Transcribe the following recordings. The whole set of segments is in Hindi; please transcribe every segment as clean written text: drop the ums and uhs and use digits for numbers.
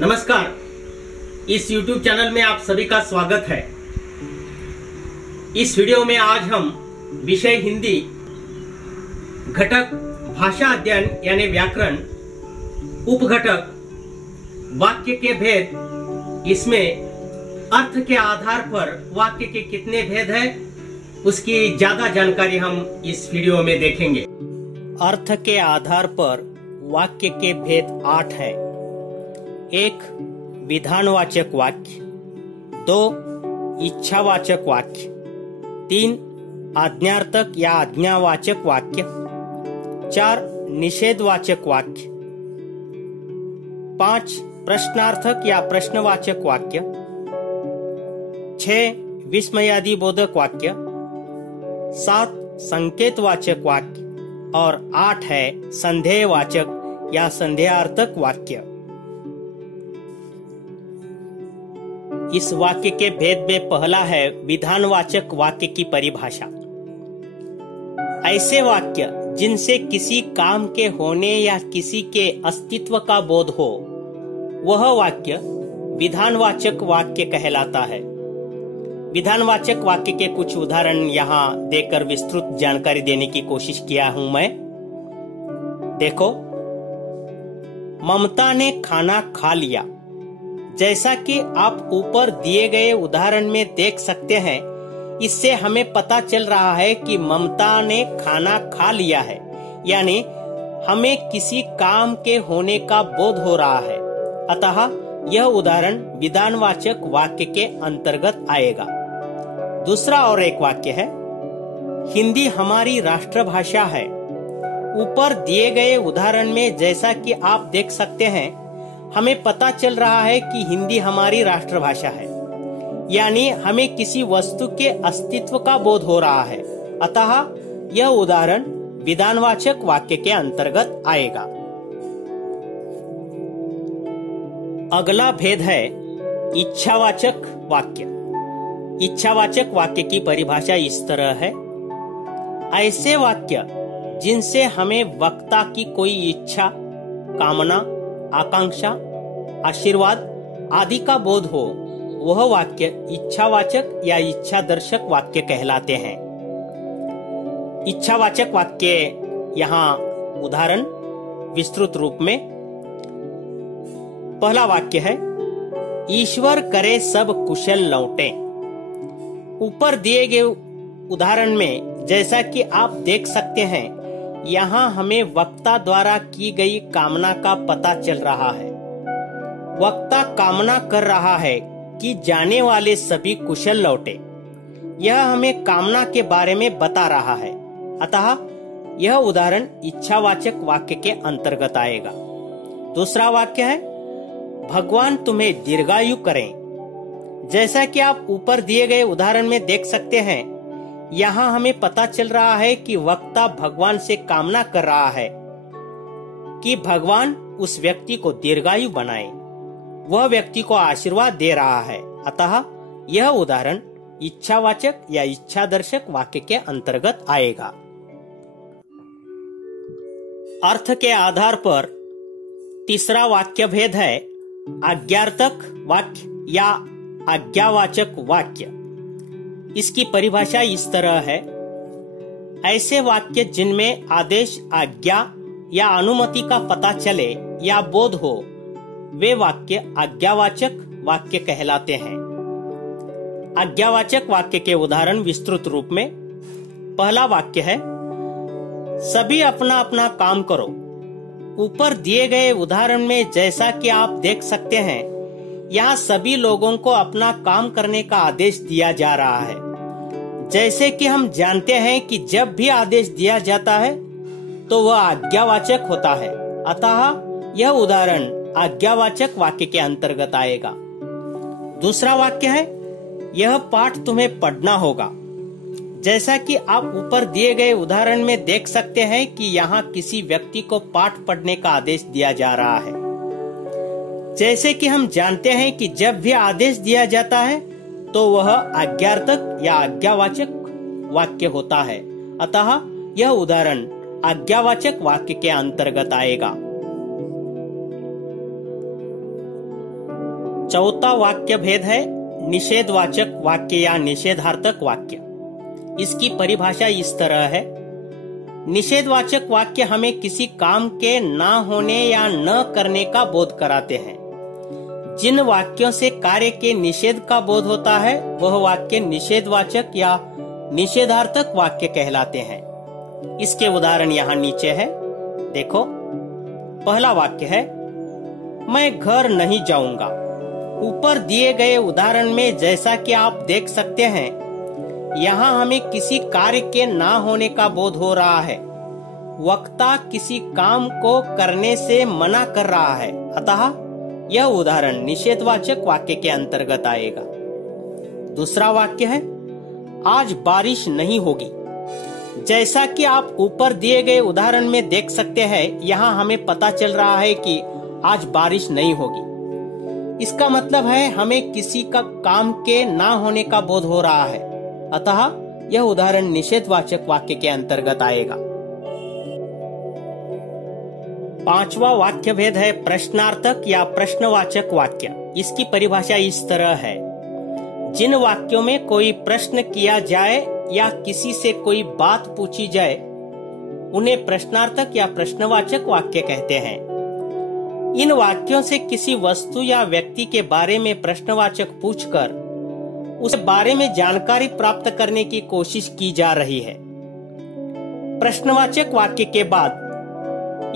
नमस्कार। इस YouTube चैनल में आप सभी का स्वागत है। इस वीडियो में आज हम विषय हिंदी घटक भाषा अध्ययन यानी व्याकरण उपघटक वाक्य के भेद, इसमें अर्थ के आधार पर वाक्य के कितने भेद हैं उसकी ज्यादा जानकारी हम इस वीडियो में देखेंगे। अर्थ के आधार पर वाक्य के भेद 8 हैं। 1. विधानवाचक वाक्य। 2. इच्छावाचक वाक्य। 3. आज्ञार्थक या आज्ञावाचक वाक्य। 4. निषेधवाचक वाक्य। 5. प्रश्नार्थक या प्रश्नवाचक वाक्य। 6. विस्मयादिबोधक वाक्य। 7. संकेतवाचक वाक्य और 8 है संदेहवाचक या संदेहार्थक वाक्य। इस वाक्य के भेद में पहला है विधानवाचक वाक्य की परिभाषा। ऐसे वाक्य जिनसे किसी काम के होने या किसी के अस्तित्व का बोध हो, वह वाक्य विधानवाचक वाक्य कहलाता है। विधानवाचक वाक्य के कुछ उदाहरण यहाँ देकर विस्तृत जानकारी देने की कोशिश किया हूं मैं। देखो, ममता ने खाना खा लिया। जैसा कि आप ऊपर दिए गए उदाहरण में देख सकते हैं, इससे हमें पता चल रहा है कि ममता ने खाना खा लिया है, यानी हमें किसी काम के होने का बोध हो रहा है। अतः यह उदाहरण विधानवाचक वाक्य के अंतर्गत आएगा। दूसरा और एक वाक्य है, हिंदी हमारी राष्ट्रभाषा है। ऊपर दिए गए उदाहरण में जैसा कि आप देख सकते हैं, हमें पता चल रहा है कि हिंदी हमारी राष्ट्रभाषा है, यानी हमें किसी वस्तु के अस्तित्व का बोध हो रहा है। अतः यह उदाहरण विधानवाचक वाक्य के अंतर्गत आएगा। अगला भेद है इच्छावाचक वाक्य। इच्छावाचक वाक्य की परिभाषा इस तरह है, ऐसे वाक्य जिनसे हमें वक्ता की कोई इच्छा, कामना, आकांक्षा, आशीर्वाद आदि का बोध हो, वह वाक्य इच्छावाचक या इच्छादर्शक वाक्य कहलाते हैं। इच्छावाचक वाक्य यहाँ उदाहरण विस्तृत रूप में। पहला वाक्य है, ईश्वर करे सब कुशल लौटे। ऊपर दिए गए उदाहरण में जैसा कि आप देख सकते हैं, यहाँ हमें वक्ता द्वारा की गई कामना का पता चल रहा है। वक्ता कामना कर रहा है कि जाने वाले सभी कुशल लौटे। यह हमें कामना के बारे में बता रहा है। अतः यह उदाहरण इच्छावाचक वाक्य के अंतर्गत आएगा। दूसरा वाक्य है, भगवान तुम्हें दीर्घायु करें। जैसा कि आप ऊपर दिए गए उदाहरण में देख सकते हैं, यहाँ हमें पता चल रहा है कि वक्ता भगवान से कामना कर रहा है कि भगवान उस व्यक्ति को दीर्घायु बनाए। वह व्यक्ति को आशीर्वाद दे रहा है। अतः यह उदाहरण इच्छावाचक या इच्छादर्शक वाक्य के अंतर्गत आएगा। अर्थ के आधार पर तीसरा वाक्य भेद है आज्ञार्थक वाक्य या आज्ञावाचक वाक्य। इसकी परिभाषा इस तरह है, ऐसे वाक्य जिनमें आदेश, आज्ञा या अनुमति का पता चले या बोध हो, वे वाक्य आज्ञावाचक वाक्य कहलाते हैं। आज्ञावाचक वाक्य के उदाहरण विस्तृत रूप में। पहला वाक्य है, सभी अपना अपना काम करो। ऊपर दिए गए उदाहरण में जैसा कि आप देख सकते हैं, यहाँ सभी लोगों को अपना काम करने का आदेश दिया जा रहा है। जैसे कि हम जानते हैं कि जब भी आदेश दिया जाता है तो वह आज्ञावाचक होता है। अतः यह उदाहरण आज्ञावाचक वाक्य के अंतर्गत आएगा। दूसरा वाक्य है, यह पाठ तुम्हें पढ़ना होगा। जैसा कि आप ऊपर दिए गए उदाहरण में देख सकते हैं कि यहाँ किसी व्यक्ति को पाठ पढ़ने का आदेश दिया जा रहा है। जैसे कि हम जानते हैं कि जब भी आदेश दिया जाता है तो वह आज्ञार्थक या आज्ञावाचक वाक्य होता है। अतः यह उदाहरण आज्ञावाचक वाक्य के अंतर्गत आएगा। चौथा वाक्य भेद है निषेधवाचक वाक्य या निषेधार्थक वाक्य। इसकी परिभाषा इस तरह है। निषेधवाचक वाक्य हमें किसी काम के ना होने या न करने का बोध कराते हैं। जिन वाक्यों से कार्य के निषेध का बोध होता है वह वाक्य निषेधवाचक या निषेधार्थक वाक्य कहलाते हैं। इसके उदाहरण यहाँ नीचे है, देखो। पहला वाक्य है, मैं घर नहीं जाऊंगा। ऊपर दिए गए उदाहरण में जैसा कि आप देख सकते हैं, यहाँ हमें किसी कार्य के ना होने का बोध हो रहा है। वक्ता किसी काम को करने से मना कर रहा है, अतः यह उदाहरण निषेधवाचक वाक्य के अंतर्गत आएगा। दूसरा वाक्य है, आज बारिश नहीं होगी। जैसा कि आप ऊपर दिए गए उदाहरण में देख सकते हैं, यहाँ हमें पता चल रहा है कि आज बारिश नहीं होगी। इसका मतलब है हमें किसी का काम के ना होने का बोध हो रहा है, अतः यह उदाहरण निषेधवाचक वाक्य के अंतर्गत आएगा। पांचवा वाक्य भेद है प्रश्नार्थक या प्रश्नवाचक वाक्य। इसकी परिभाषा इस तरह है, जिन वाक्यों में कोई प्रश्न किया जाए या किसी से कोई बात पूछी जाए उन्हें प्रश्नार्थक या प्रश्नवाचक वाक्य कहते हैं। इन वाक्यों से किसी वस्तु या व्यक्ति के बारे में प्रश्नवाचक पूछकर उस बारे में जानकारी प्राप्त करने की कोशिश की जा रही है। प्रश्नवाचक वाक्य के बाद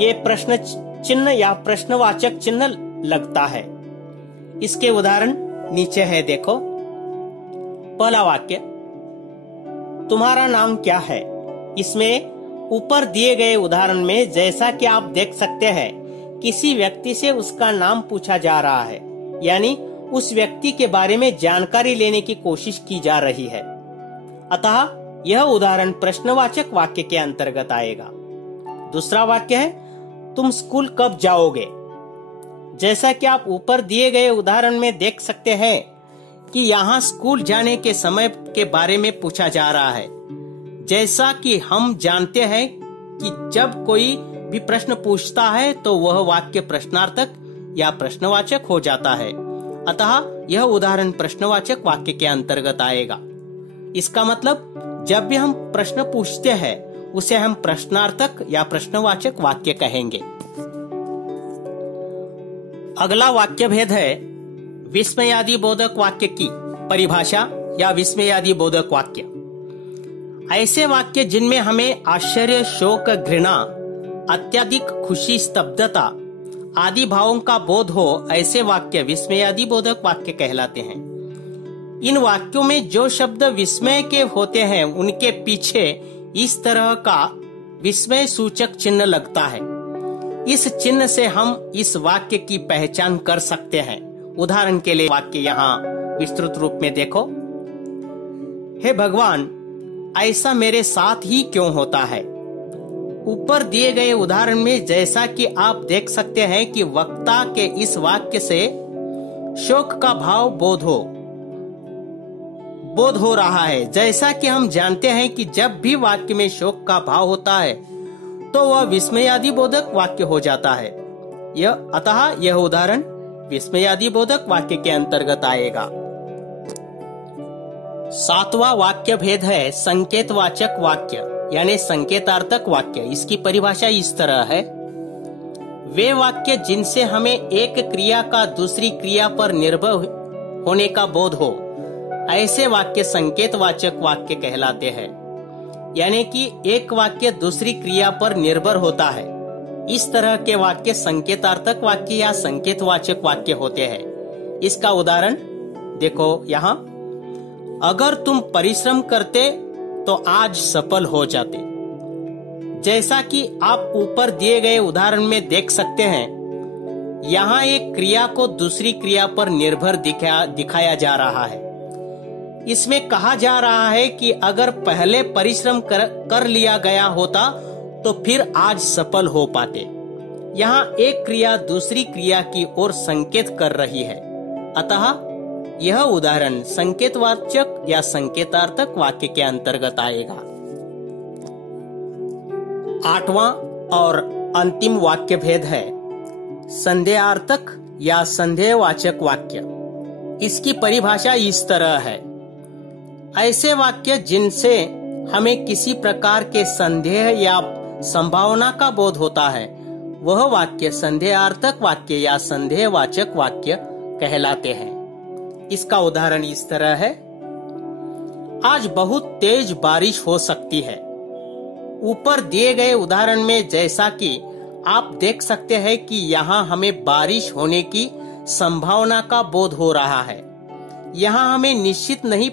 ये प्रश्न चिन्ह या प्रश्नवाचक चिन्ह लगता है। इसके उदाहरण नीचे है, देखो। पहला वाक्य, तुम्हारा नाम क्या है। इसमें ऊपर दिए गए उदाहरण में जैसा कि आप देख सकते हैं, किसी व्यक्ति से उसका नाम पूछा जा रहा है, यानी उस व्यक्ति के बारे में जानकारी लेने की कोशिश की जा रही है, अतः यह उदाहरण प्रश्नवाचक वाक्य के अंतर्गत आएगा। दूसरा वाक्य है, तुम स्कूल कब जाओगे। जैसा कि आप ऊपर दिए गए उदाहरण में देख सकते हैं कि यहाँ स्कूल जाने के समय के बारे में पूछा जा रहा है। जैसा कि हम जानते हैं कि जब कोई भी प्रश्न पूछता है तो वह वाक्य प्रश्नार्थक या प्रश्नवाचक हो जाता है, अतः यह उदाहरण प्रश्नवाचक वाक्य के अंतर्गत आएगा। इसका मतलब जब भी हम प्रश्न पूछते हैं उसे हम प्रश्नार्थक या प्रश्नवाचक वाक्य कहेंगे। अगला वाक्य भेद है विस्मयादि बोधक वाक्य की परिभाषा या विस्मयादि बोधक वाक्य। ऐसे वाक्य जिनमें हमें आश्चर्य, शोक, घृणा, अत्यधिक खुशी, स्तब्धता आदि भावों का बोध हो, ऐसे वाक्य विस्मयादि बोधक वाक्य कहलाते हैं। इन वाक्यों में जो शब्द विस्मय के होते हैं उनके पीछे इस तरह का विस्मय सूचक चिन्ह लगता है। इस चिन्ह से हम इस वाक्य की पहचान कर सकते हैं। उदाहरण के लिए वाक्य यहाँ विस्तृत रूप में देखो। हे भगवान, ऐसा मेरे साथ ही क्यों होता है। ऊपर दिए गए उदाहरण में जैसा कि आप देख सकते हैं कि वक्ता के इस वाक्य से शोक का भाव बोध हो रहा है। जैसा कि हम जानते हैं कि जब भी वाक्य में शोक का भाव होता है तो वह विस्मयादि बोधक वाक्य हो जाता है। अतः यह उदाहरण विस्मयादि बोधक वाक्य के अंतर्गत आएगा। सातवां वाक्य भेद है संकेतवाचक वाक्य यानी संकेतार्थक वाक्य। इसकी परिभाषा इस तरह है, वे वाक्य जिनसे हमें एक क्रिया का दूसरी क्रिया पर निर्भर होने का बोध हो, ऐसे वाक्य संकेतवाचक वाक्य कहलाते हैं। यानी कि एक वाक्य दूसरी क्रिया पर निर्भर होता है। इस तरह के वाक्य संकेतार्थक वाक्य या संकेतवाचक वाक्य होते हैं। इसका उदाहरण देखो यहाँ, अगर तुम परिश्रम करते तो आज सफल हो जाते। जैसा कि आप ऊपर दिए गए उदाहरण में देख सकते हैं, यहाँ एक क्रिया को दूसरी क्रिया पर निर्भर दिखाया जा रहा है। इसमें कहा जा रहा है कि अगर पहले परिश्रम कर लिया गया होता तो फिर आज सफल हो पाते। यहाँ एक क्रिया दूसरी क्रिया की ओर संकेत कर रही है, अतः यह उदाहरण संकेतवाचक या संकेतार्थक वाक्य के अंतर्गत आएगा। आठवां और अंतिम वाक्य भेद है संदेहार्थक या संदेहवाचक वाक्य। इसकी परिभाषा इस तरह है। ऐसे वाक्य जिनसे हमें किसी प्रकार के संदेह या संभावना का बोध होता है, वह वाक्य संदेहार्थक वाक्य या संदेहवाचक वाक्य कहलाते हैं। इसका उदाहरण इस तरह है। आज बहुत तेज बारिश हो सकती है। ऊपर दिए गए उदाहरण में जैसा कि आप देख सकते हैं कि यहाँ हमें बारिश होने की संभावना का बोध हो रहा है। यहाँ हमें निश्चित नहीं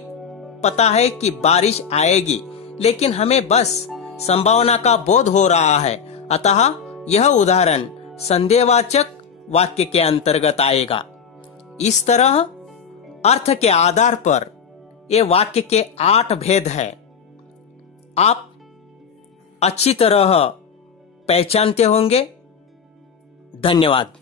पता है कि बारिश आएगी, लेकिन हमें बस संभावना का बोध हो रहा है। अतः यह उदाहरण संदेहवाचक वाक्य के अंतर्गत आएगा। इस तरह अर्थ के आधार पर ये वाक्य के 8 भेद हैं। आप अच्छी तरह पहचानते होंगे। धन्यवाद।